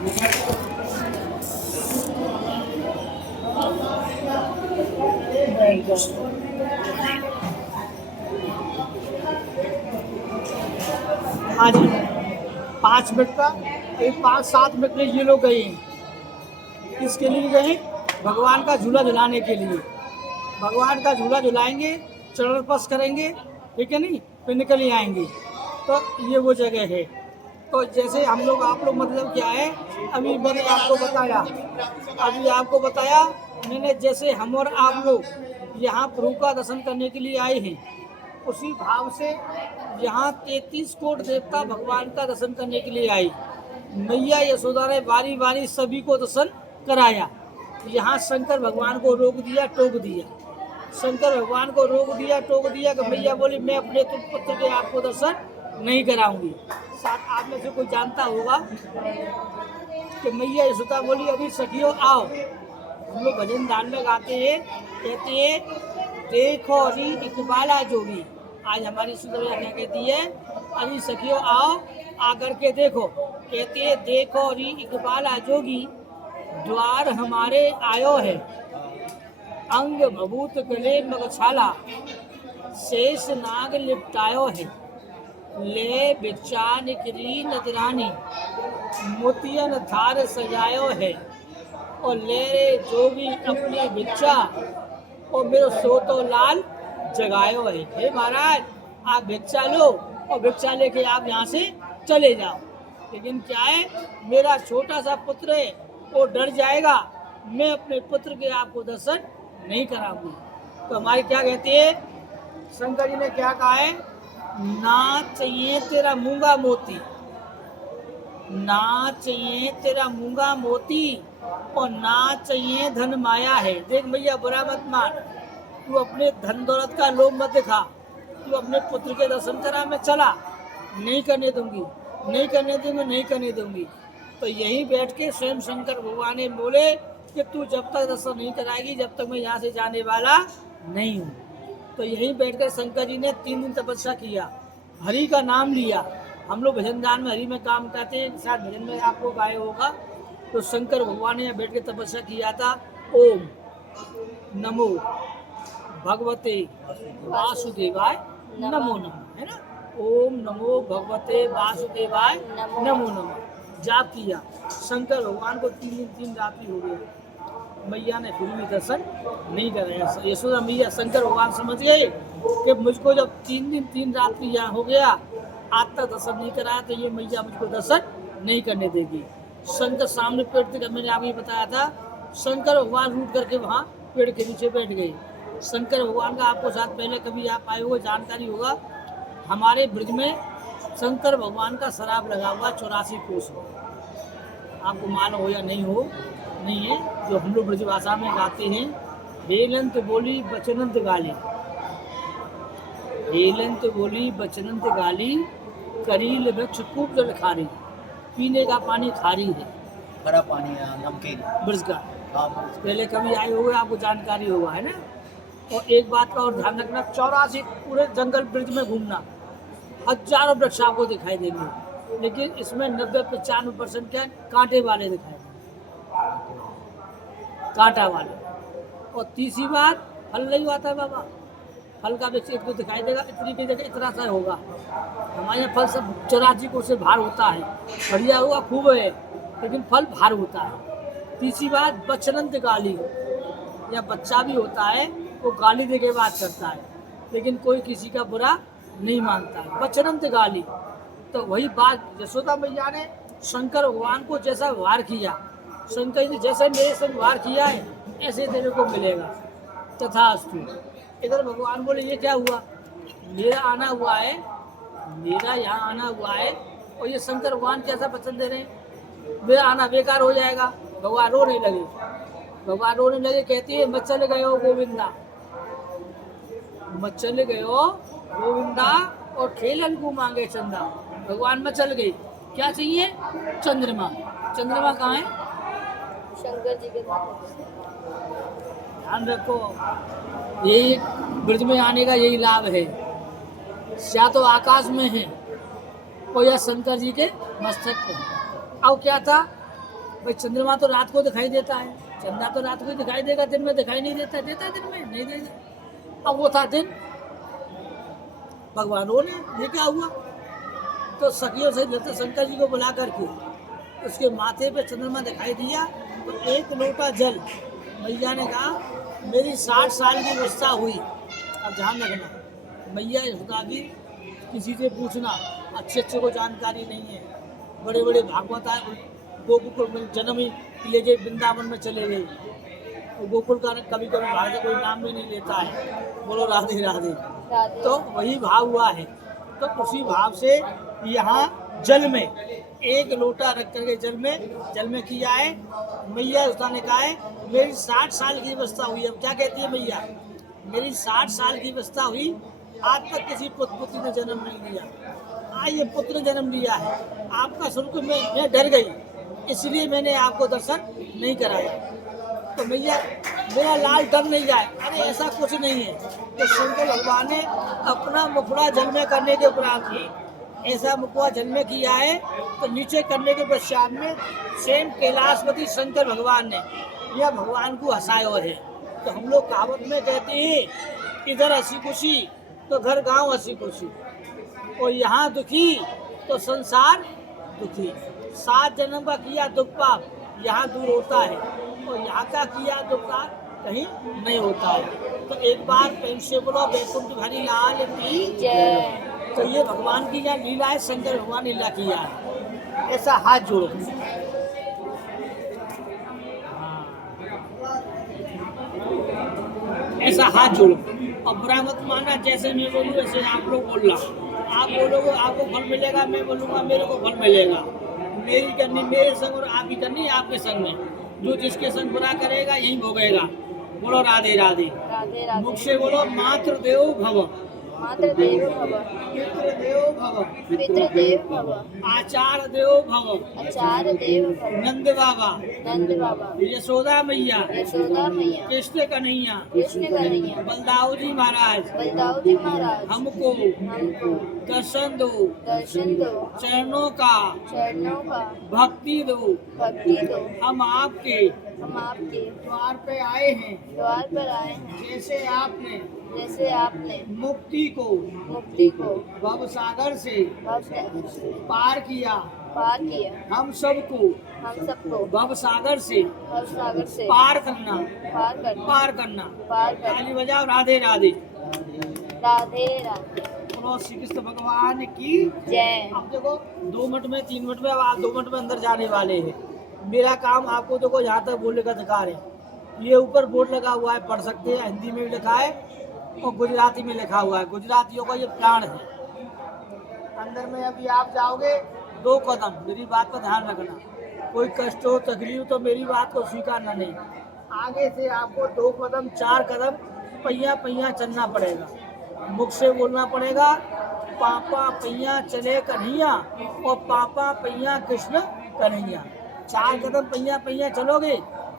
हाँ जी, 5 मिनट का, एक 5-7 मिनट में ये लोग गए हैं। किसके लिए गए? भगवान का झूला झुलाने के लिए। भगवान का झूला झुलाएंगे, चरण स्पर्श करेंगे, ठीक है नहीं, फिर निकल ही आएंगे। तो ये वो जगह है। तो जैसे हम लोग, आप लोग मतलब क्या है, अभी मैंने आपको बताया मैंने, जैसे हम और आप लोग यहाँ प्रभु का दर्शन करने के लिए आए हैं, उसी भाव से यहाँ 33 कोट देवता भगवान का दर्शन करने के लिए आए। मैया यशोदा ने बारी बारी सभी को दर्शन कराया। यहाँ शंकर भगवान को रोक दिया, टोक दिया। शंकर भगवान को रोक दिया, टोक दिया कि मैया बोली मैं अपने पुत्र के आपको दर्शन नहीं कराऊंगी। साथ आप में से कोई जानता होगा कि मैया यशोदा बोली अभी सखियों आओ। हम लोग भजन दान में गाते हैं, कहते हैं देखो अभी इकबाला जोगी। आज हमारी सुंदरिया क्या कहती है? अभी सखियों आओ, आकर के देखो। कहते हैं देखो अभी इकबाला जोगी, द्वार हमारे आयो है। अंग भभूत गले मगछाला, शेष नाग लिपटायो है। ले बिचान निकली नजरानी, मोतियन थार सजायो है। और ले रे जोगी अपनी बिच्चा, और मेरे सोतो लाल जगायो है। हे महाराज, आप भिक्षा लो और भिक्षा लेके आप यहाँ से चले जाओ। लेकिन क्या है, मेरा छोटा सा पुत्र है, वो डर जाएगा, मैं अपने पुत्र के आपको दर्शन नहीं कराऊंगी। तो हमारे क्या कहते हैं, शंकर जी ने क्या कहा है? ना चाहिए तेरा मूंगा मोती, ना चाहिए तेरा मूंगा मोती, और ना चाहिए धन माया है। देख भैया, बुरा मत मान, तू अपने धन दौलत का लोभ मत दिखा, तू अपने पुत्र के दर्शन करा, मैं चला नहीं करने दूंगी, नहीं करने दूंगी, नहीं करने दूंगी। तो यहीं बैठ के स्वयं शंकर भगवान ने बोले कि तू जब तक दर्शन नहीं कराएगी, जब तक मैं यहाँ से जाने वाला नहीं हूँ। तो यहीं बैठकर शंकर जी ने 3 दिन तपस्या किया, हरि का नाम लिया। हम लोग भजन दान में हरि में काम करते हैं, शायद भजन में आपको गाए होगा। तो शंकर भगवान ने बैठ के तपस्या किया था, ओम नमो भगवते वासुदेवाय नमो नमः, है ना? ओम नमो भगवते वासुदेवाय नमो नमः जाप किया। शंकर भगवान को 3 दिन 3 रात्रि हो गया, मैया ने फिर भी दर्शन नहीं कराया। यशोदा मैया, शंकर भगवान समझ गए कि मुझको जब 3 दिन 3 रात्रि यहाँ हो गया, आज तक दर्शन नहीं कराया, तो ये मैया मुझको दर्शन नहीं करने देगी। शंकर सामने पेड़ थे, मैंने आपको बताया था, शंकर भगवान रूट करके वहाँ पेड़ के नीचे बैठ गए। शंकर भगवान का आपको साथ पहले कभी आप आए हुए जानकारी होगा, हमारे ब्रज में शंकर भगवान का शराब लगा हुआ 84 कोस। आपको मालूम हो या नहीं हो, नहीं है, जो हम लोग ब्रज भाषा में गाते हैं, हेलंत बोली बचनंत गाली, हेलंत बोली बचनंत गाली, करील वृक्ष खूब जल खारी। पीने का पानी खारी है, हरा पानी, नमकीन ब्रज का। पहले कभी आए होंगे, आपको जानकारी होगा, है ना? और एक बात का और ध्यान रखना, 84 पूरे जंगल ब्रिज में घूमना, हजारों वृक्ष आपको दिखाई देंगे, लेकिन इसमें 90-95% क्या कांटे वाले दिखाई देंगे, कांटा वाले। और तीसरी बात, फल नहीं आता है बाबा, फल का वृक्ष एक तो दिखाई देगा, इतनी की जगह इतना सा होगा। हमारे यहाँ फल सब 84 को से भार होता है, बढ़िया हुआ खूब है, लेकिन फल भार होता है। तीसरी बात, बचनंत गाली, या बच्चा भी होता है, वो गाली दे के बात करता है, लेकिन कोई किसी का बुरा नहीं मानता है, बचनंत गाली। तो वही बात, यशोदा मैया ने शंकर भगवान को जैसा व्यवहार किया, शंकर जी जैसे मेरे से व्यवहार किया है, ऐसे तेरे को मिलेगा, तथास्तु। इधर भगवान बोले ये क्या हुआ, मेरा आना हुआ है, मेरा यहाँ आना हुआ है, और ये शंकर भगवान कैसा वचन दे रहे हैं, मेरा आना बेकार हो जाएगा। भगवान रोने लगे, भगवान रोने लगे, कहती है मत चले गए हो गोविंदा, मत चले गए हो गोविंदा, और खेलन को मांगे चंदा। भगवान मत चल गई, क्या चाहिए? चंद्रमा। चंद्रमा कहाँ है? शंकर जी के ध्यान रखो, यही ब्रज में आने का यही लाभ है, या तो आकाश में है और या शंकर जी के मस्तक पे। अब क्या था, भाई चंद्रमा तो रात को दिखाई देता है, चंद्रमा तो रात को दिखाई देगा, दिन में दिखाई नहीं देता, देता है दिन में नहीं देता। अब वो था दिन, भगवानों ने ये क्या हुआ, तो सखियों से लेते शंकर जी को बुला करके उसके माथे पे चंद्रमा दिखाई दिया, तो एक लोटा जल मैया ने कहा मेरी 60 साल की अवस्था हुई। अब ध्यान रखना, मैया होता कि किसी से पूछना, अच्छे अच्छे को जानकारी नहीं है, बड़े बड़े भागवत आए गोकुल में जन्म ही ले गए, वृंदावन में चले गए, तो गोकुल का कभी कभी भाग कोई नाम भी नहीं लेता है, बोलो राधे राधे। तो वही भाव हुआ है, तो उसी भाव से यहाँ जल में एक लोटा रख करके जल में किया है। मैया उसका ने कहा है मेरी 60 साल की अवस्था हुई। अब क्या कहती है मैया, मेरी 60 साल की अवस्था हुई, आज तक किसी पुत्र ने जन्म नहीं लिया, आज ये पुत्र ने जन्म लिया है, आपका स्वरूप मैं डर गई, इसलिए मैंने आपको दर्शन नहीं कराया। तो मैया मेरा लाल डर नहीं जाए, अरे ऐसा कुछ नहीं है। तो शंकर भगवान ने अपना मुखड़ा जल में करने के उपरांत ऐसा मुखड़ा जल में किया है, तो नीचे करने के पश्चात में सेम कैलाशपति शंकर भगवान ने यह भगवान को हंसाया है। तो हम लोग कहावत में कहते हैं इधर हंसी खुशी तो घर गांव हंसी खुशी, और यहाँ दुखी तो संसार दुखी। 7 जन्म का किया दुख पाप यहाँ दूर होता है, और यहाँ का किया दुख पाप कहीं नहीं होता है। तो एक बार प्रेम से बोलो वैकुंठ बिहारी लाल की जय। तो ये भगवान की यहाँ लीला है, शंकर भगवान लीला किया है। ऐसा हाथ जोड़ो, ऐसा हाथ जोड़ो, और बुरा मत माना, जैसे मैं बोलूँ वैसे आप लोग बोलना। आप बोलोगे आपको फल मिलेगा, मैं बोलूँगा मेरे को फल मिलेगा। मेरी करनी मेरे संग और आपकी करनी आपके संग में, जो जिसके संग बुरा करेगा यही भोगेगा। बोलो राधे राधे। राधे राधे। मुख से बोलो मातृ देवो भव, मातृ देव भव, पितृ देवो भव, पितृ देव भव, आचार्य देवो भव, आचार्य देव भव, नंद बाबा, नंद बाबा, यशोदा मैया, यशोदा मैया, कृष्ण कन्हैया, कृष्ण कन्हैया, बलदाऊ जी महाराज, बलदाऊ जी महाराज, हमको हमको दर्शन दो, दर्शन दो, चरणों का चरणों का भक्ति दो। भक्ति दो। हम आपके हम आपके द्वार पे आए हैं, द्वार पर आए हैं, जैसे आपने जैसे आपने मुक्ति को मुक्ति को भव सागर से भव से पार किया, पार किया, हम सबको हम सबको भव सागर से भव सागर से पार करना, पार करना, पार करना। पार करना। ताली बजाओ राधे राधे। राधे राधे। बोलो श्री कृष्ण भगवान की जय। अब देखो 2 मिनट में 3 मिनट में, अब आप 2 मिनट में अंदर जाने वाले हैं। मेरा काम आपको देखो यहाँ तक बोलने का अधिकार है। ये ऊपर बोर्ड लगा हुआ है, पढ़ सकते हैं, हिंदी में भी लिखा है और गुजराती में लिखा हुआ है। गुजरातियों का ये प्राण है। अंदर में अभी आप जाओगे 2 कदम, मेरी बात पर ध्यान रखना, कोई कष्ट हो तकलीफ तो मेरी बात को स्वीकारना नहीं। आगे से आपको 2 कदम 4 कदम पहिया पहिया चलना पड़ेगा, मुख से बोलना पड़ेगा पापा पहिया चले कन्हैया और पापा पहिया कृष्ण कन्हैया। 4 कदम पहिया पहिया चलोगे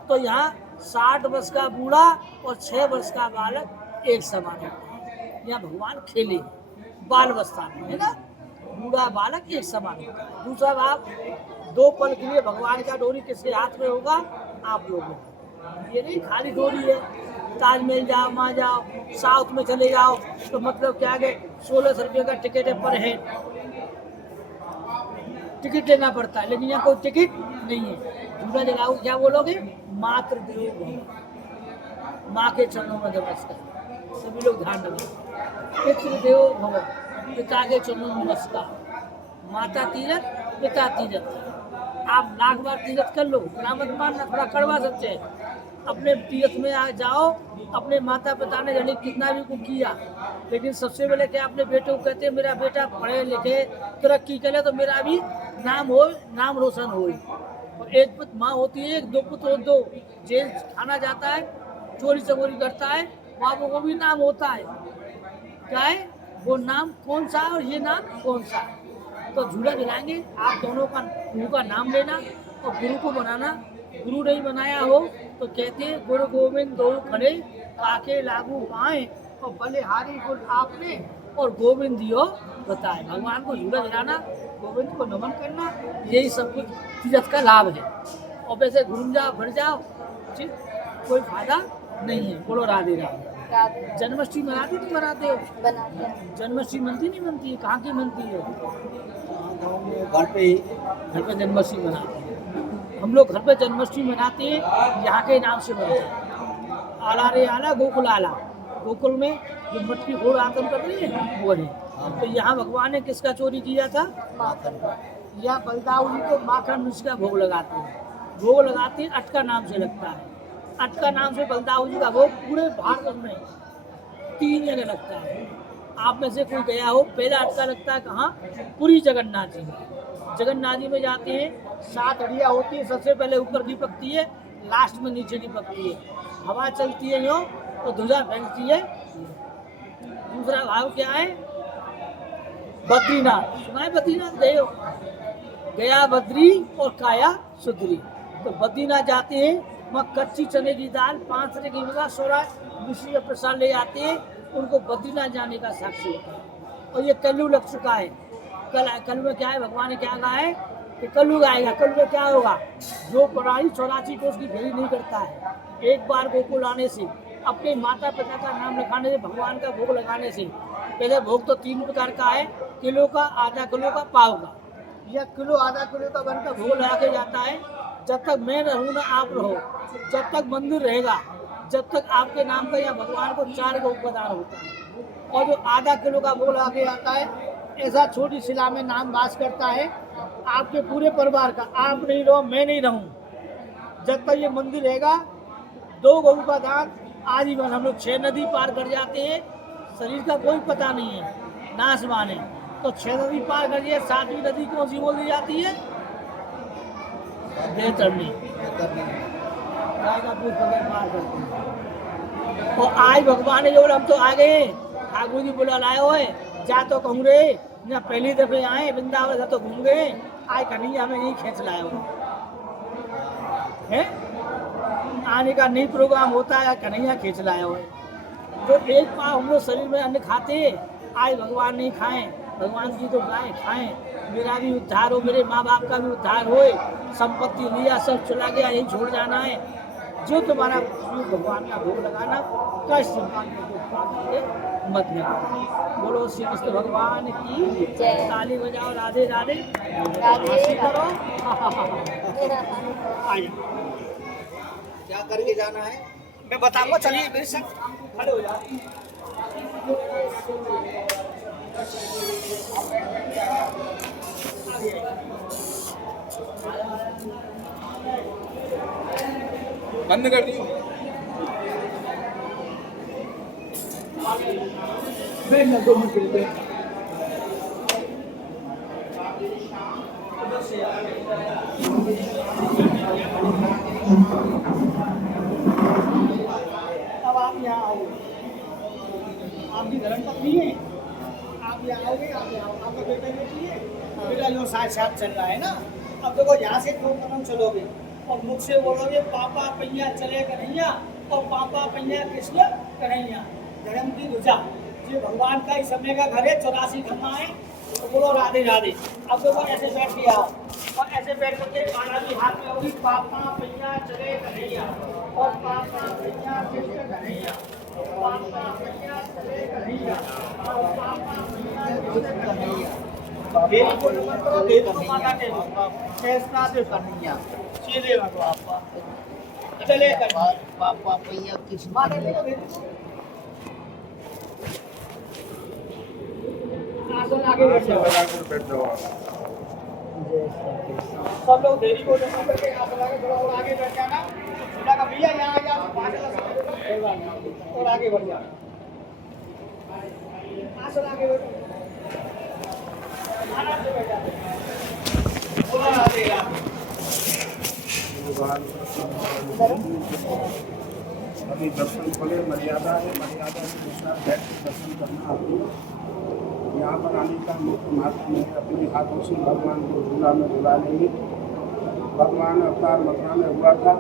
तो यहाँ 60 वर्ष का बूढ़ा और 6 वर्ष का बालक एक समान होता है। यहाँ भगवान खेले बाल अवस्था में है ना, बूढ़ा बालक एक समान होता है। दूसरा भाव 2 पल के लिए भगवान का डोरी किसके हाथ में होगा, आप लोगों में। ये नहीं खाली डोरी है, ताजमहल जाओ, वहाँ जाओ, साउथ में चले जाओ तो मतलब क्या है 1600 रुपये का टिकट है पर हेड, टिकट लेना पड़ता है, लेकिन यहाँ कोई टिकट नहीं है। झूला जलाओ, क्या बोलोगे मातृ देवो भव, माँ के चरणों में नमस्कार। सभी लोग ध्यान रखें। पितृ देवो भव, पिता के चरणों में नमस्कार। माता तीरथ पिता तीरथ, आप लाख बार तीरथ कर लो, बुरा मत मानना, थोड़ा कड़वा सच्चे है। अपने तीर्थ में आ जाओ, अपने माता पिता ने जाने कितना भी को किया, लेकिन सबसे पहले क्या अपने बेटे को कहते हैं मेरा बेटा पढ़े लिखे तरक्की करे तो मेरा भी नाम हो, नाम रोशन हो। और एक पुत्र माँ होती है, 2 पुत्र 2, जेल खाना जाता है, चोरी चकोरी करता है, वहाँ वो भी नाम होता है। क्या है वो नाम कौन सा है और ये नाम कौन सा है। तो झूला झुलाएंगे, आप दोनों का गुरु का नाम लेना और गुरु को बनाना। गुरु नहीं बनाया हो तो कहते हैं गुरु गोविंद दो खड़े काके लागू पाए, और बलिहारी गुण आपने और गोविंद दियो बताए। भगवान को झूला झुलाना, गोविंद को नमन करना, यही सब कुछ तीर्थ का लाभ है। और वैसे घूम जाओ फिर जाओ, ठीक, कोई फायदा नहीं है। बोलो राधे राधे। राधे जन्माष्टमी मनाते नहीं मनाते हो? बनाते हैं। जन्माष्टमी मनती नहीं मनती है? कहाँ की मनती है? घर पे ही घर पे जन्माष्टमी मनाते हैं। हम लोग घर पे जन्माष्टमी मनाते हैं, यहाँ के नाम से बनता है। आला रे आला गोकुल आला, गोकुल में जो मटकी फोड़ आतम कर रही है वो है। तो यहाँ भगवान ने किसका चोरी किया था? माखन यहाँ बलदाऊ जी को माखन मिर्च का भोग लगाते हैं। भोग लगाते हैं, अटका नाम से लगता है। अटका नाम से बलदाऊ जी का भोग पूरे भारत में 3 जगह लगता है। आप में से कोई गया हो, पहला अटका लगता है कहाँ? पुरी जगन्नाथ जी में। जगन्नाथ जी में जाते हैं, 7 हड़िया होती है, सबसे पहले ऊपर की पकती है, लास्ट में नीचे की पकती है। हवा चलती है यूँ तो ध्वजा फैलती है। दूसरा भाव क्या है? बद्रीनाथ, सुना है बद्रीनाथ गए हो? गया बद्री और काया सुधरी। तो बद्रीनाथ जाते हैं, वहाँ कच्ची चने की दाल 5 तरह की मिला, 16 मिश्री और प्रसाद ले जाते हैं, उनको बद्रीनाथ जाने का साक्षी होता है। और ये कल्लू लग चुका है। कल में क्या है? भगवान ने क्या कहा है कि कल्लू आएगा। कल में क्या होगा? जो प्राणी 84 कोस की फेरी नहीं करता है, एक बार गोकुल आने से, अपने माता पिता का नाम लिखाने से, भगवान का भोग लगाने से, पहले भोग तो 3 प्रकार का है, किलो का, आधा किलो का, पाव का। या किलो आधा किलो का बनकर भोग लगा के जाता है। जब तक मैं रहूँ ना आप रहो, जब तक मंदिर रहेगा, जब तक आपके नाम का या भगवान को 4 का उपदान होता है। और जो आधा किलो का भोग लगा के जाता है, ऐसा छोटी शिला में नाम वास करता है आपके पूरे परिवार का। आप नहीं रहो, मैं नहीं रहूँ, जब तक ये मंदिर रहेगा 2 गौ का दान आजीवन। हम लोग 6 नदी पार कर जाते हैं, शरीर का कोई पता नहीं है, नाश माने। तो 6 नदी पार करिए, 7वीं नदी कौन सी बोल दी जाती है? बेतरनी, गाय का दूध बगैर पार करते हैं। और आज भगवान ने जो हम तो आ गए, ठाकुर जी बुला लाए हुए, जा तो कहूँ रे, ना पहली दफे आए वृंदावन से तो घूम गए, आज कन्हैया हमें नहीं खींच लाए हुए हैं। आने का नहीं प्रोग्राम होता है, कन्हैया खींच लाए हुए। जो एक पाव हम लोग शरीर में अन्न खाते, आज भगवान नहीं खाएं, भगवान की तो गाय खाएं, मेरा भी उद्धार हो, मेरे माँ बाप का भी उद्धार होए। संपत्ति लिया सब चला गया, यही छोड़ जाना है। जो तुम्हारा भगवान का भोग लगाना, कष्ट मत लेना। बोलो श्री कृष्ण भगवान की जय। ताली बजाओ, राधे राधे, राधे हंसी करो। आइए, क्या करके जाना है? मैं बताऊंगा, चलिए मेरे साथ खड़े हो जाओ। बंद कर दी। बैठना 2 मिनट के लिए। अब आप यहाँ आओ, आपकी धर्मपत्नी है, आप यहाँ आओगे, आप यहाँ आओ, आपका बेटा बेटी है, बेटा जो साथ साथ चल रहा है ना। अब देखो यहाँ से 2 कदम चलोगे और मुख से बोलोगे पापा पैया चले कन्हैया, और पापा पैया कृष्ण कन्हैया। धर्म की ध्वजा, ये भगवान का इस समय का घर है, 84 खम्मा है। तो बोलो राधे राधे। अब देखो ऐसे बैठ के आओ, और ऐसे बैठ करके काला भी हाथ में होगी, पापा पैया चले कन्हैया, और पापा पैया कृष्ण कन्हैया, पापा पैया चले कन्हैया, और पापा पैया कृष्ण कन्हैया। देवी को नमन करो, देवी को माता के फैसला दे कन्हैया, सीधे रखो पापा चले कन्हैया, पापा पैया कृष्ण माता देखो देवी को। आसन आगे बैठ जाओ, सब लोग देवी को नमन करके आसन आगे थोड़ा और आगे बैठ जाना। बेटा का भैया यहाँ आ जाओ, और आगे बढ़ जाओ, आसन आगे बैठो, आराम से बैठ जाओ। बोला राधे राधे। अभी दर्शन खोले, मर्यादा है, मर्यादा के साथ बैठ के दर्शन करना। आपको यहाँ पर आने का मुख्य महत्व है, अपने हाथों से भगवान को झूला में झुला लेंगे। भगवान अवतार मथुरा में हुआ था,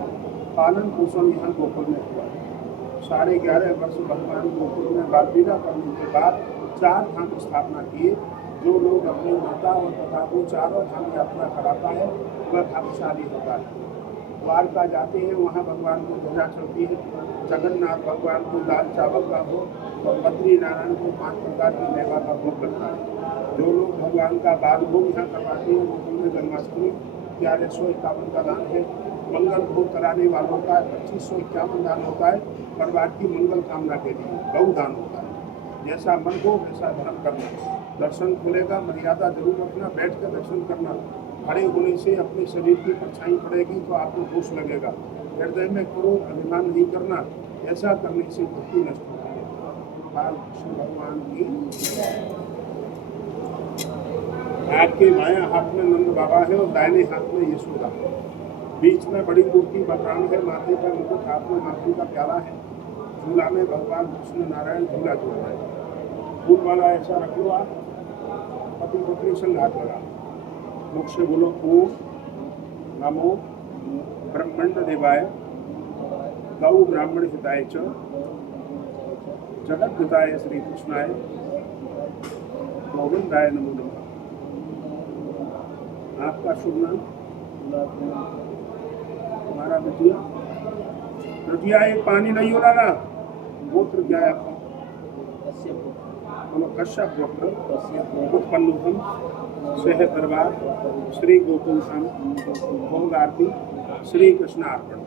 पालन पोषण यहाँ गोकुल में हुआ। 11.5 वर्ष भगवान गोकुल में बाललीला करने के बाद 4 धाम स्थापना किए। जो लोग अपनी माता और पिता को चारों धाम यात्रा कराता है वह भाग्यशाली होता है। द्वारका जाते हैं वहाँ भगवान को ध्वजा चढ़ती है, जगन्नाथ भगवान को दाल चावल का भोग और बद्री नारायण को 5 प्रकार की मेवा का भोग लगता है। जो लोग भगवान का बाल भोग यहाँ करवाते हैं वो पूरे जन्माष्टमी 1151 का दान है। मंगल भोग कराने वालों का 2551 दान होता है। परिवार की मंगल कामना के लिए गौ दान होता है। जैसा मन हो वैसा धर्म करना। दर्शन खुलेगा, मर्यादा जरूर रखना, बैठ कर दर्शन करना। खड़े होने से अपने शरीर की परछाई पड़ेगी तो आपको दोष लगेगा। हृदय में क्रोध अभिमान नहीं करना, ऐसा करने से भक्ति नष्ट होती है। बाल कृष्ण भगवान की आपके बायां हाथ में नंद बाबा है और दाहिने हाथ में यशोदा। बीच में बड़ी मूर्ति बलराम है, माथे पर मुकुट, हाथ में माथी का प्याला है। झूला में भगवान कृष्ण नारायण झूला झूल रहे हैं। फूल वाला ऐसा रख लो आप, पति पत्नी संग हाथ लगा, मुख से बोलो ओम नमो ब्रह्मंड देवाय गौ ब्राह्मण हिताय च जगत हिताय श्री कृष्णाय गोविंदाय नमो नमः। आपका शुभ नाम? तुम्हारा बिटिया? बिटिया एक पानी नहीं हो रहा, गोत्र क्या है आपका? कश्यप गोत्र। उत्पन्न हम सेह दरबार श्री गोकुल धाम भोग आरती श्री कृष्ण अर्पण।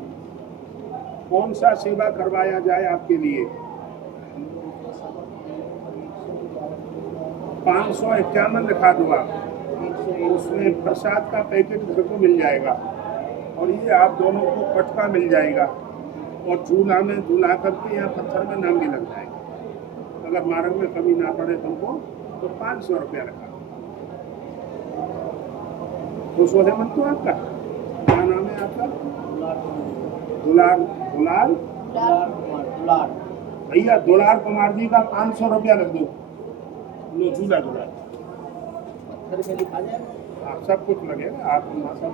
कौन सा सेवा करवाया जाए आपके लिए? 551 लिखा दूंगा, उसमें प्रसाद का पैकेट घर को मिल जाएगा और ये आप दोनों को पटका मिल जाएगा और झूला में झूला करके यहाँ पत्थर में नाम भी लग जाएगा। अगर मार्ग में कमी ना पड़े तुमको तो 500 रुपया रखा। खुश हो है मन तो आपका? क्या नाम है आपका? दुलार। दुलार दुलार भैया, दुलार कुमार जी का 500 रुपया रख दो। लो झूला झूला सब कुछ लगेगा, आप सब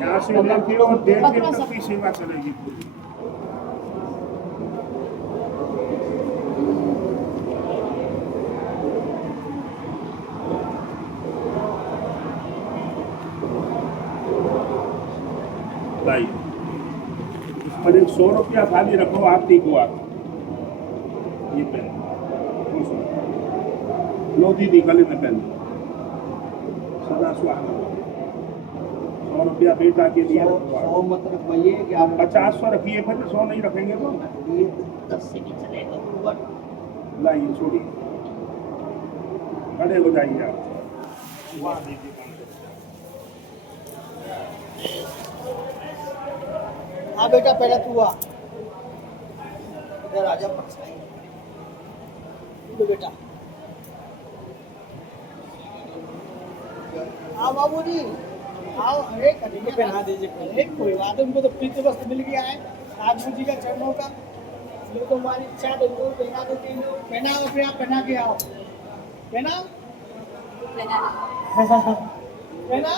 यहाँ से लेके और 1.5 तक की सेवा चलेगी पूरी। इस पर 100 रुपया खाली रखो, आप ठीक हुआ। ये पेन लो दीदी, गले में पेन सदा स्वागत। 100 रुपया बेटा के लिए 100 मत रखवाइए कि आप 50 रखिए, फिर 100 नहीं रखेंगे तो 10 से नहीं चलेगा। लाइए छोड़िए, खड़े हो जाइए आप। वहाँ दीजिए हाँ बेटा, पहले तू आ इधर आजा परछाई। बेटा। आओ बाबूजी, आओ। अरे कन्हैया पहना दीजिए। अरे कोई बात, उनको तो प्रीति वस्त्र मिल गया है आदमी जी का चरणों का। ये तो हमारी इच्छा है, उनको पहना देते हैं। पहनाओ, फिर आप पहना के आओ। पहनाओ पहना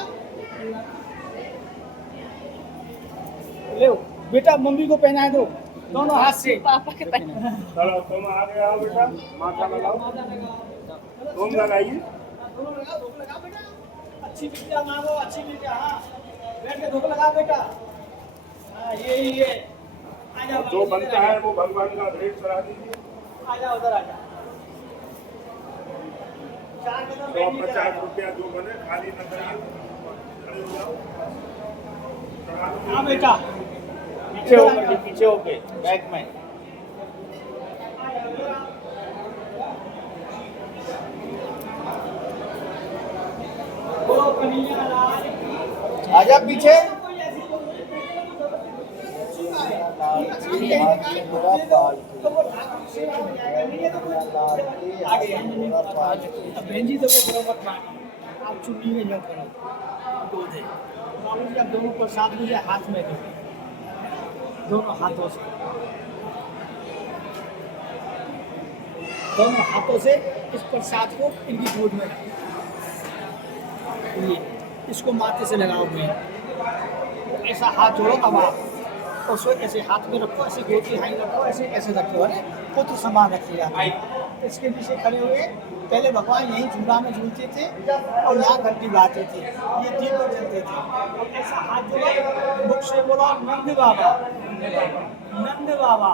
ले बेटा, मम्मी को पहना दो दोनों हाथ से। पापा के पहना। चलो तुम आगे आओ बेटा, माथा लगाओ, तुम लगाइए। दोनों लगाओ, धूप लगाओ बेटा। अच्छी विद्या मांगो, अच्छी विद्या। हाँ, बैठ के धूप लगाओ बेटा। हाँ, ये आ जाओ। जो बनता है वो भगवान का भेंट चढ़ा दीजिए। आ जाओ, उधर आ जाओ। 150 रुपया जो बने खाली न करिए, खड़े हो जाओ। हाँ बेटा, पीछे होकर, पीछे होके बैक में। बोलो कन्हैया लाल की। आजा पीछे। बहन जी तो बराबर आप चुनी नहीं हो करो दो दे बाबू जी, आप दोनों प्रसाद मुझे हाथ में दो, दोनों हाथों से। दोनों हाथों से इस प्रसाद को इनकी गोद में रखो। ये इसको माथे से लगाओगे, ऐसा हाथ जोड़ो। अब आप उसको ऐसे हाथ में रखो, ऐसे गोद की हाई रखो, ऐसे ऐसे रखो। अरे पुत्र समान रखिएगा। इसके पीछे खड़े हुए पहले भगवान यहीं झूला में झूलते थे और यहाँ घंटी बजाते थे, ये दीपक जलते थे। और ऐसा हाथ जोड़ो, मुख से बोलो नंद बाबा, नंद बाबा,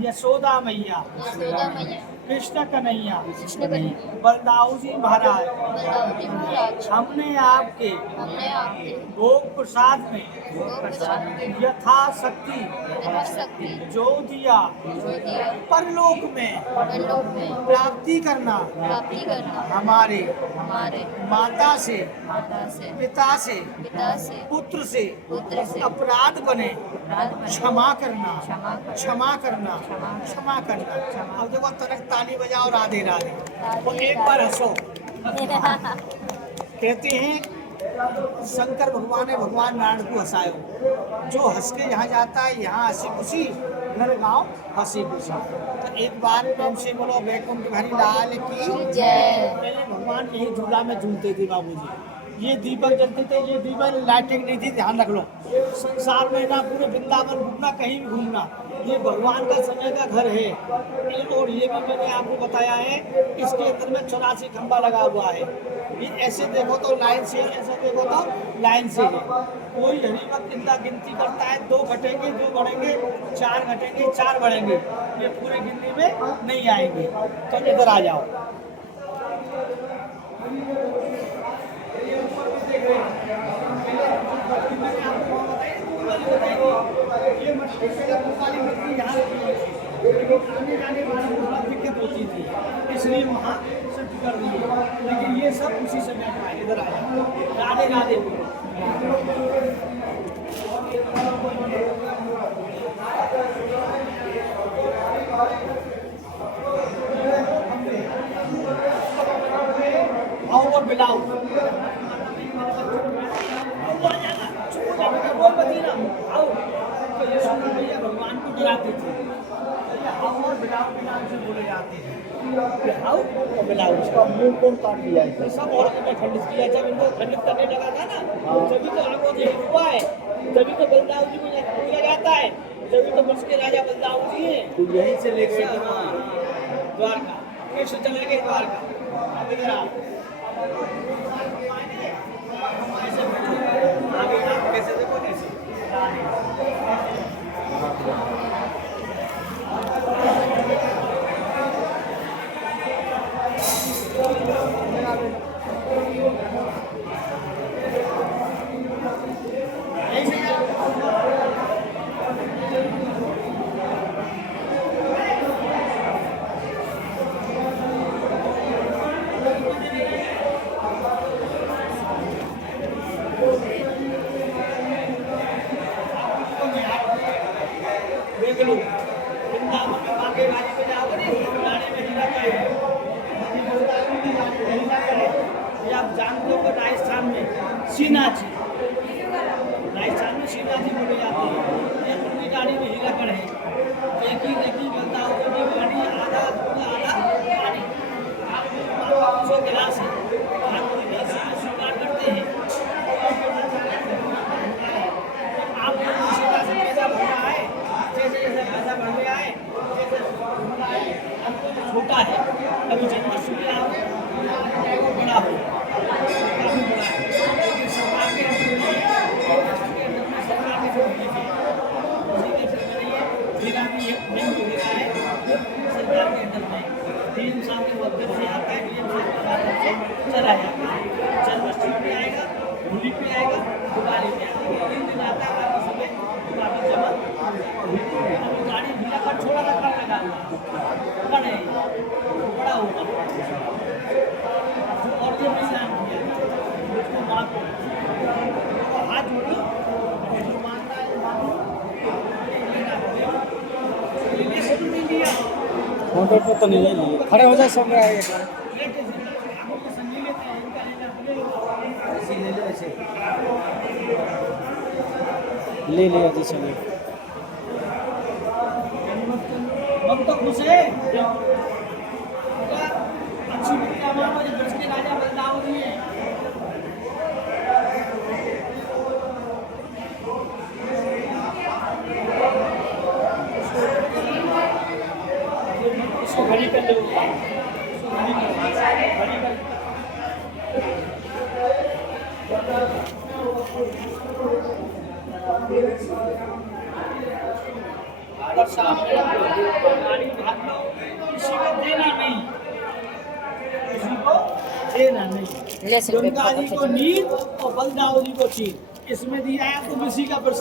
यशोदा मैया, यशोदा मैया, कृष्ण कन्हैया, कृष्ण कन्हैया, बलदाऊ जी महाराज, बलदाऊ महाराज, हमने आपके हमने आपके भोग प्रसाद में भोग प्रसाद में यथाशक्ति यथाशक्ति जो दिया जो दिया परलोक में परलोक में प्राप्ति करना प्राप्ति करना हमारे हमारे माता से, माता से, पिता से, पिता से, पुत्र से पुत्र से अपराध बने अपराध बने, क्षमा करना, क्षमा करना, क्षमा करना, क्षमा क्षमा करना। क्षमा। अब देखो तनक ताली बजाओ, राधे राधे। राधे और एक बार राधे। हंसो। कहते हैं शंकर भगवान ने भगवान नारायण को हंसायो, जो हंस के यहाँ जाता है यहाँ हंसी खुशी, घर गाँव हंसी खुशी। तो एक बार प्रेम से बोलो वैकुंठ बिहारी लाल की जय। पहले भगवान यही झूला में झूलते थे बाबूजी, ये दीपक जलते थे, ये दीपक लाइटिंग नहीं थी, ध्यान रख लो। संसार में ना पूरे वृंदावन घूमना, कहीं भी घूमना, ये भगवान का समय का घर है। और ये भी मैंने आपको बताया है, इसके अंदर में 84 खंबा लगा हुआ है। ये ऐसे देखो तो लाइन से, ऐसे देखो तो लाइन से है। कोई हरी वक्त इतना गिनती करता है, 2 घटेंगे 2 बढ़ेंगे, 4 घटेंगे 4 बढ़ेंगे, ये पूरे गिनती में नहीं आएंगे। तो इधर आ जाओ। ये मछली से जब वाली मछली यहाँ आने जाने वाली बहुत दिक्कत होती थी, इसलिए वहाँ शिफ्ट कर दिए। लेकिन ये सब उसी से बैठा है। इधर आ जाओ, राधे राधे। आओ और बिलाओ, कोई मदीना आओ। तो ये सुना भैया भगवान को गिराते थे, आओ और बिलाओ, बिलाओ से बोले जाते हैं, आओ और बिलाओ। उसका मुंह कौन काट दिया है? सब औरतों ने खंडित किया, जब इनको खंडित करने लगा था ना, तभी तो आगो यही हुआ है, तभी तो बलदाऊ जी को पूजा जाता है, तभी तो वंश के राजा बलदाऊ जी हैं। तो यहीं से लेके द्वारका, कृष्ण चले गए द्वारका। अब इधर आओ, ऐसे बैठो, आगे आप कैसे देखो ऐसे। वृंदावन में बांके बाजी पे जाओगे नहीं, गाने में हीरा का है। ये आप जानते हो राजस्थान में सीनाजी, राजस्थान में सीनाजी बोले जाते हैं। ये उनकी गाड़ी में हीरा कड़ है, एक ही बलदाऊ की गाड़ी, आधा पानी, जो गिलास है, स्वीकार करते हैं। आप सीधा से पैसा भर रहा है, जैसे जैसे पैसा बढ़ गया है, छोटा है, अभी जन्माष्टमी आओगे वो बड़ा हो, काफी बड़ा है। लेकिन सरकार के अंदर में सरकार के जो है, उसी के अंदर ये जिला भी नहीं हो रहा है, सरकार के अंदर में 3 साल के वक्त से आता है, 3 साल के बाद चला जाता है। जन्माष्टमी पे आएगा, होली पे आएगा, दिवाली पे आएगा, 3 दिन आता है, बाकी समय बाकी जमा। अभी गाड़ी ढीला कर छोड़ा था, कर लगा कड़े बड़ा होगा और ये भी ध्यान दिया, उसको माफ करो, हाथ जोड़ो, जो मानता है मानो, ये सब नहीं लिया, काउंटर तो नहीं है, खड़े हो जाए सब में आएगा। लेके संगी लेते हैं, इनका लेना ऐसे ले ले, ऐसे ले ले, ऐसे चलिए। हम तो खुश है, अच्छी विद्या मानो, जो ब्रज के राजा बलदाऊ जी हैं। इसको घड़ी कर लो। और सामने गाड़ी भाग लो, किसी को देना नहीं, किसी को देना नहीं। ले सिर्फ गंगा जी को नीर और बलदाऊ जी को चीर, इसमें दिया है तो किसी का प्रसाद।